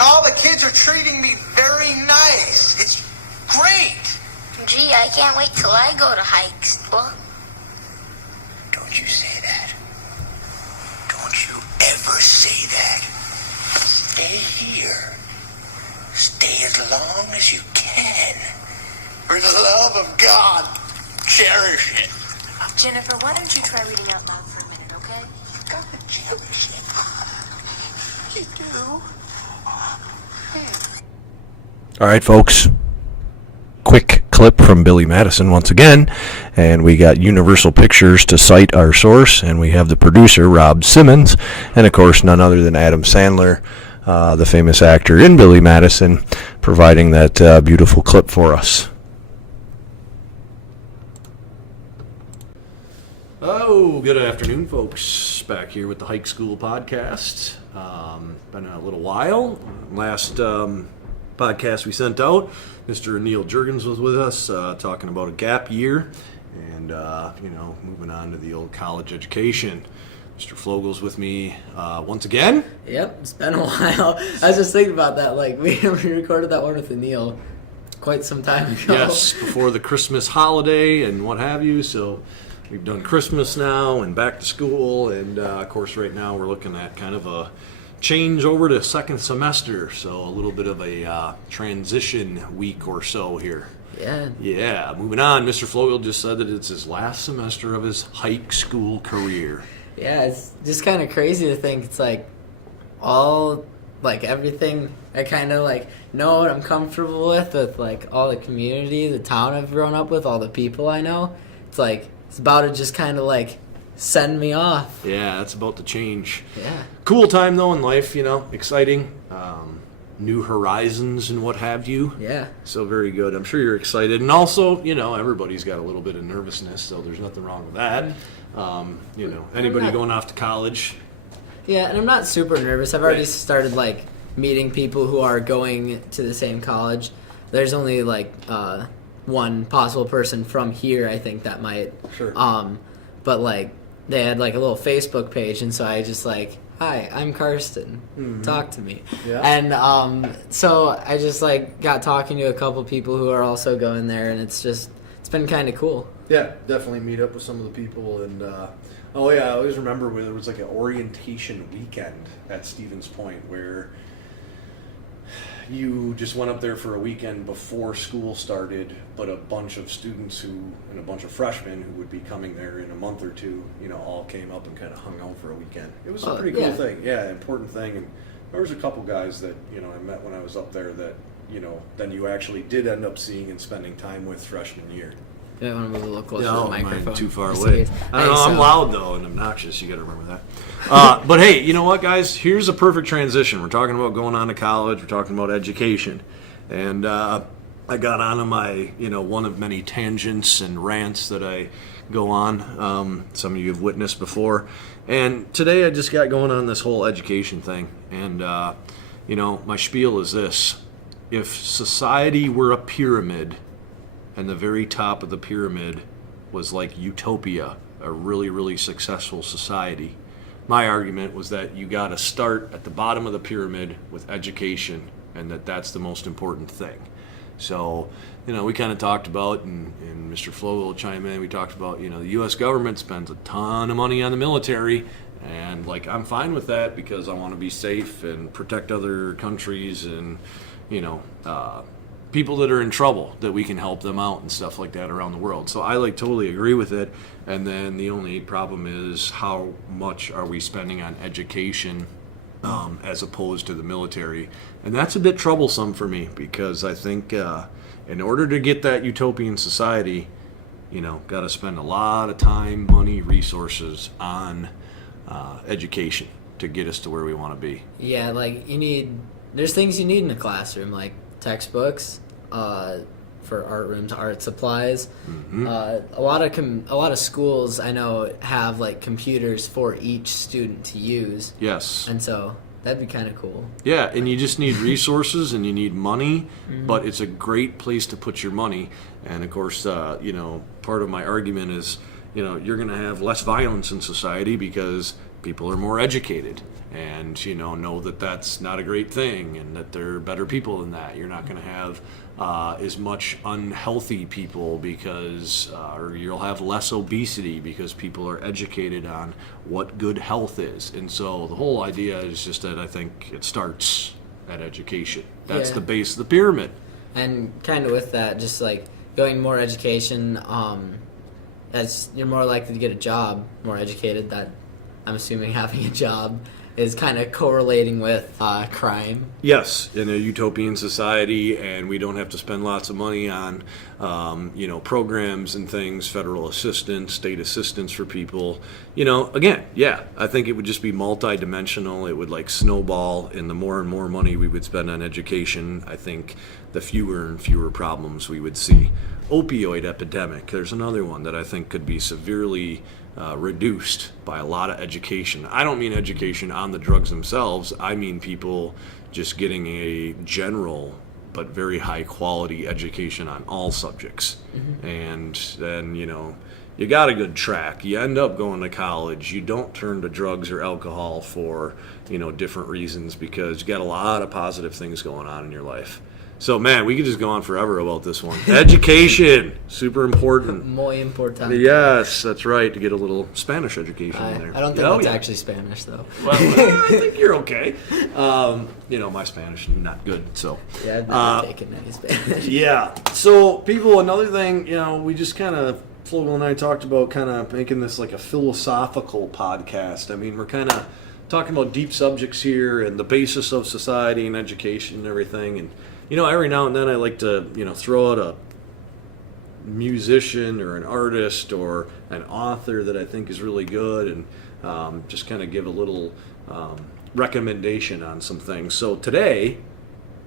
And all the kids are treating me very nice. It's great. Gee, I can't wait till I go to high school. Don't you say that. Don't you ever say that. Stay here. Stay as long as you can. For the love of God, cherish it. Jennifer, why don't you try reading out loud for a minute, okay? Gotta cherish it. You do. All right, folks. Quick clip from Billy Madison once again, and we got Universal Pictures to cite our source, and we have the producer, Rob Simmons, and of course none other than Adam Sandler, the famous actor in Billy Madison, providing that beautiful clip for us. Oh, good afternoon, folks. Back here with the Hike School podcast. Been a little while. Last podcast we sent out, Mr. Neil Jurgens was with us, talking about a gap year and, moving on to the old college education. Mr. Flogel's with me once again. Yep, it's been a while. I was just thinking about that. Like, we recorded that one with Neil quite some time ago. Yes, before the Christmas holiday and what have you, so we've done Christmas now and back to school, and of course right now we're looking at kind of a change over to second semester, so a little bit of a transition week or so here. Yeah, moving on. Mr. Flogel just said that it's his last semester of his hike school career. Yeah, it's just kind of crazy to think it's like all, like everything I kind of like know what I'm comfortable with like all the community, the town I've grown up with, all the people I know. It's like, it's about to just kind of like send me off. Yeah, that's about to change. Yeah. Cool time though in life, exciting. New horizons and what have you. Yeah. So very good. I'm sure you're excited. And also, everybody's got a little bit of nervousness, so there's nothing wrong with that. Anybody going off to college? Yeah, and I'm not super nervous. I've already started like meeting people who are going to the same college. There's only like one possible person from here, I think, that might. Sure. But like they had like a little Facebook page, and so I just like, hi, I'm Karsten. Mm-hmm. Talk to me. Yeah. And so I just like got talking to a couple people who are also going there, and it's been kind of cool. Yeah, definitely meet up with some of the people. And I always remember when there was like an orientation weekend at Stevens Point where you just went up there for a weekend before school started, but a bunch of students and a bunch of freshmen who would be coming there in a month or two, all came up and kind of hung out for a weekend. It was a pretty cool thing. Yeah, important thing. And there was a couple guys that, I met when I was up there that, then you actually did end up seeing and spending time with freshman year. Yeah, I want to move a little closer to the microphone. Mine too far away. I don't know, I'm loud though and obnoxious. You got to remember that. But hey, you know what, guys? Here's a perfect transition. We're talking about going on to college. We're talking about education, and I got onto my one of many tangents and rants that I go on. Some of you have witnessed before, and today I just got going on this whole education thing. And my spiel is this: if society were a pyramid, and the very top of the pyramid was like utopia, a really, really successful society. My argument was that you got to start at the bottom of the pyramid with education, and that's the most important thing. So, we kind of talked about, and Mr. Flo will chime in, we talked about, the U.S. government spends a ton of money on the military, and I'm fine with that because I want to be safe and protect other countries and, people that are in trouble, that we can help them out and stuff like that around the world. So I totally agree with it. And then the only problem is how much are we spending on education as opposed to the military. And that's a bit troublesome for me because I think in order to get that utopian society, got to spend a lot of time, money, resources on education to get us to where we want to be. Yeah, there's things you need in a classroom, like textbooks, for art rooms, art supplies. Mm-hmm. A lot of schools I know have computers for each student to use. Yes. And so that'd be kind of cool. Yeah, and you just need resources and you need money, but it's a great place to put your money. And of course, part of my argument is, you're going to have less violence in society because people are more educated and, know that that's not a great thing and that there are better people than that. You're not going to have as much unhealthy people because, or you'll have less obesity because people are educated on what good health is. And so the whole idea is just that I think it starts at education. That's Yeah. the base of the pyramid. And kind of with that, just like going more education, as you're more likely to get a job, more educated, that I'm assuming having a job is kind of correlating with crime. Yes, in a utopian society, and we don't have to spend lots of money on, programs and things, federal assistance, state assistance for people. Again, yeah, I think it would just be multidimensional. It would like snowball, and the more and more money we would spend on education, I think the fewer and fewer problems we would see. Opioid epidemic, there's another one that I think could be severely reduced by a lot of education. I don't mean education on the drugs themselves. I mean people just getting a general but very high quality education on all subjects. And then, you got a good track. You end up going to college. You don't turn to drugs or alcohol for, different reasons because you got a lot of positive things going on in your life. So, man, we could just go on forever about this one. Education, super important. Muy importante. Yes, that's right, to get a little Spanish education in there. I don't think that's actually Spanish, though. Well, I think you're okay. My Spanish is not good, so. Yeah, I've never taken any Spanish. Yeah. So, people, another thing, we just kind of, Flogel and I talked about kind of making this like a philosophical podcast. I mean, we're kind of talking about deep subjects here and the basis of society and education and everything. And, every now and then I like to, throw out a musician or an artist or an author that I think is really good and just kind of give a little recommendation on some things. So today,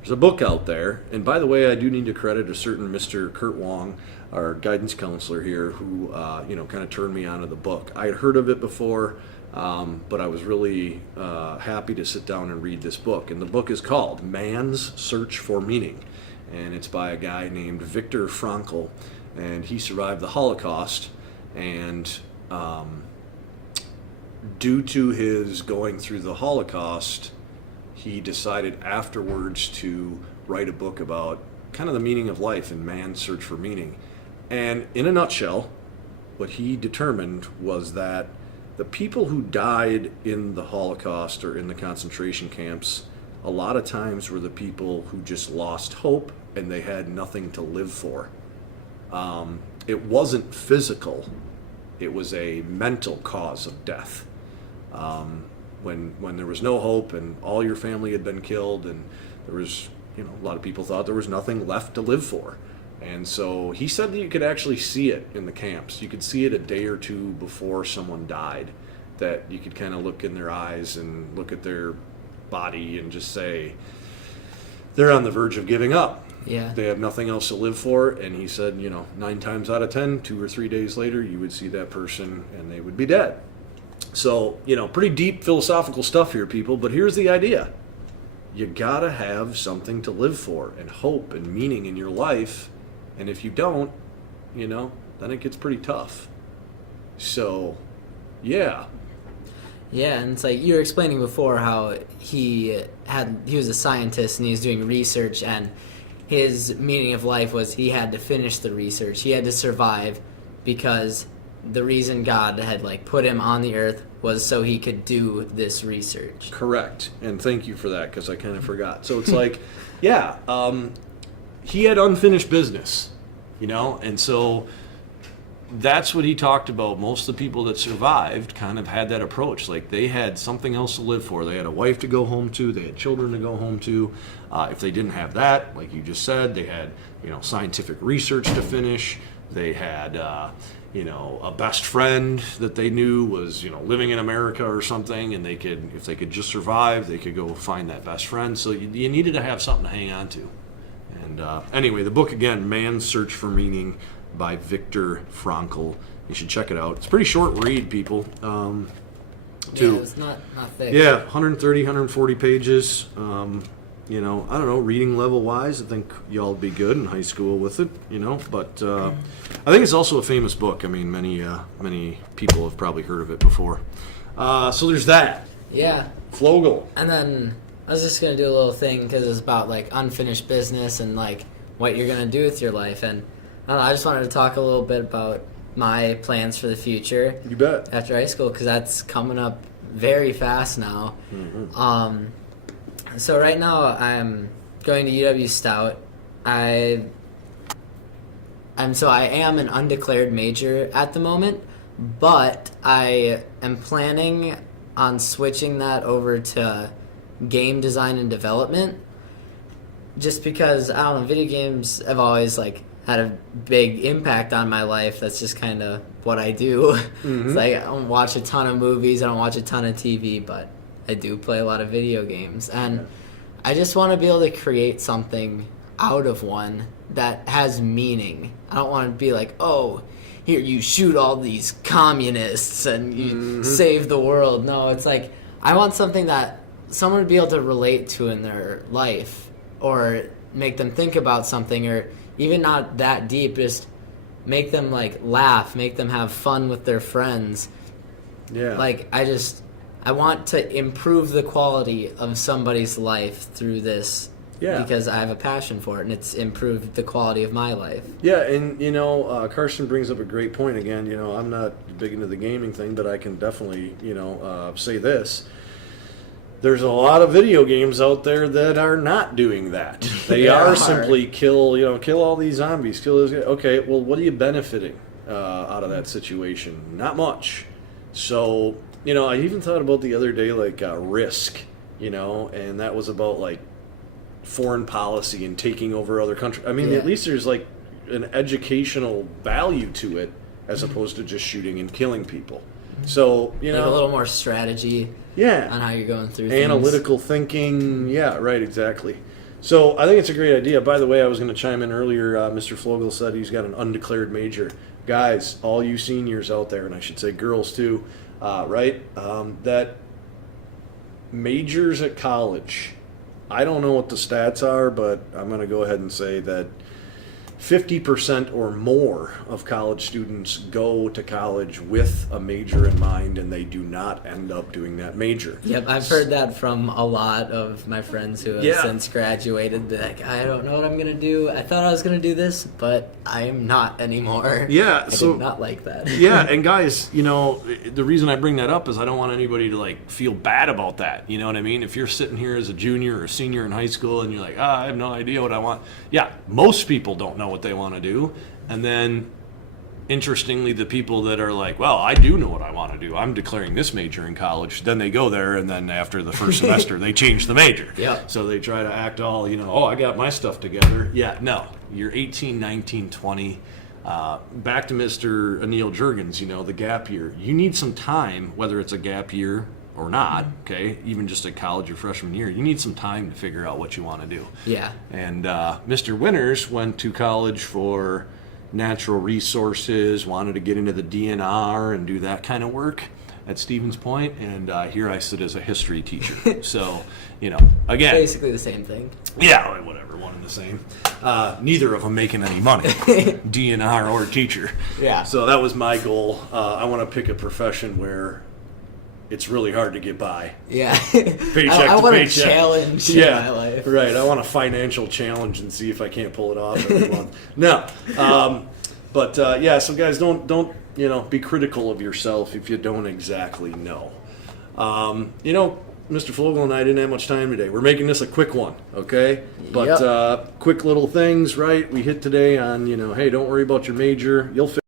there's a book out there, and by the way, I do need to credit a certain Mr. Kurt Wong, our guidance counselor here, who kind of turned me onto the book. I had heard of it before, but I was really happy to sit down and read this book. And the book is called Man's Search for Meaning, and it's by a guy named Viktor Frankl, and he survived the Holocaust, and due to his going through the Holocaust, he decided afterwards to write a book about kind of the meaning of life and man's search for meaning. And in a nutshell, what he determined was that the people who died in the Holocaust or in the concentration camps a lot of times were the people who just lost hope and they had nothing to live for. It wasn't physical. It was a mental cause of death. When there was no hope and all your family had been killed and there was, a lot of people thought there was nothing left to live for. And so he said that you could actually see it in the camps. You could see it a day or two before someone died, that you could kind of look in their eyes and look at their body and just say, they're on the verge of giving up. Yeah. They have nothing else to live for. And he said, 9 times out of 10, 2 or 3 days later, you would see that person and they would be dead. So, pretty deep philosophical stuff here, people. But here's the idea. You gotta have something to live for and hope and meaning in your life. And if you don't, then it gets pretty tough. So, yeah. Yeah, and it's like you were explaining before how he was a scientist and he was doing research, and his meaning of life was he had to finish the research. He had to survive because the reason God had put him on the earth was so he could do this research. Correct. And thank you for that, because I kind of forgot. So it's he had unfinished business, and so that's what he talked about. Most of the people that survived kind of had that approach. They had something else to live for. They had a wife to go home to. They had children to go home to. If they didn't have that, like you just said, they had, scientific research to finish. They had, a best friend that they knew was, living in America or something, and if they could just survive, they could go find that best friend. So you needed to have something to hang on to. And anyway, the book again, Man's Search for Meaning, by Viktor Frankl. You should check it out. It's a pretty short read, people. Yeah, it's not thick. Yeah, 130, 140 pages. I don't know, reading level wise, I think y'all would be good in high school with it, but I think it's also a famous book. I mean, many people have probably heard of it before. So there's that. Yeah. Flogel. And then I was just going to do a little thing because it's about, like, unfinished business and, like, what you're going to do with your life. And I don't know, I just wanted to talk a little bit about my plans for the future. You bet. After high school, because that's coming up very fast now. So right now I'm going to UW Stout. I am an undeclared major at the moment, but I am planning on switching that over to game design and development, just because, I don't know, video games have always, like, had a big impact on my life. That's just kind of what I do. It's like, I don't watch a ton of movies, I don't watch a ton of TV, but I do play a lot of video games. And I just want to be able to create something out of one that has meaning. I don't want to be like, oh, here, you shoot all these communists and you save the world. No, it's like, I want something that someone would be able to relate to in their life, or make them think about something, or even not that deep, just make them, like, laugh, make them have fun with their friends. Yeah. Like, I want to improve the quality of somebody's life through this. Yeah. Because I have a passion for it, and it's improved the quality of my life. Yeah, and, you know, Carson brings up a great point again. You know, I'm not big into the gaming thing, but I can definitely, you know, say this. There's a lot of video games out there that are not doing that. They are simply kill all these zombies, kill those guys. Okay, well, what are you benefiting out of that situation? Not much. So, you know, I even thought about the other day, like, Risk, you know, and that was about, like, foreign policy and taking over other countries. I mean, at least there's, like, an educational value to it as opposed to just shooting and killing people. So, you know, like a little more strategy on how you're going through analytical thinking. Yeah, right, exactly. So I think it's a great idea. By the way, I was going to chime in earlier. Mr. Flogel said he's got an undeclared major. Guys, all you seniors out there, and I should say girls too, right? That majors at college, I don't know what the stats are, but I'm going to go ahead and say that 50% or more of college students go to college with a major in mind, and they do not end up doing that major. Yep, I've heard that from a lot of my friends who have since graduated. They're like, I don't know what I'm going to do. I thought I was going to do this, but I am not anymore. Yeah, I did not like that. Yeah, and guys, you know, the reason I bring that up is I don't want anybody to, like, feel bad about that. You know what I mean? If you're sitting here as a junior or senior in high school and you're like, I have no idea what I want. Yeah, most people don't know what they want to do. And then, interestingly, the people that are like, well, I do know what I want to do, I'm declaring this major in college, then they go there, and then after the first semester they change the major. So they try to act all, you know, oh, I got my stuff together. Yeah, no, you're 18, 19, 20. Back to Mr. Anil Jurgens, you know, the gap year. You need some time, whether it's a gap year or not, okay, even just a college or freshman year, you need some time to figure out what you want to do. Yeah. And Mr. Winters went to college for natural resources, wanted to get into the DNR and do that kind of work at Stevens Point, and here I sit as a history teacher. So, you know, again, basically the same thing. Yeah, whatever, one and the same. Neither of them making any money, DNR or teacher. Yeah. So that was my goal. I want to pick a profession where it's really hard to get by. Yeah. Paycheck I to want paycheck. a challenge in my life. Right. I want a financial challenge and see if I can't pull it off every month. No. But so guys, don't you know, be critical of yourself if you don't exactly know. You know, Mr. Flogel and I didn't have much time today. We're making this a quick one, okay? But quick little things, right? We hit today on, you know, hey, don't worry about your major. You'll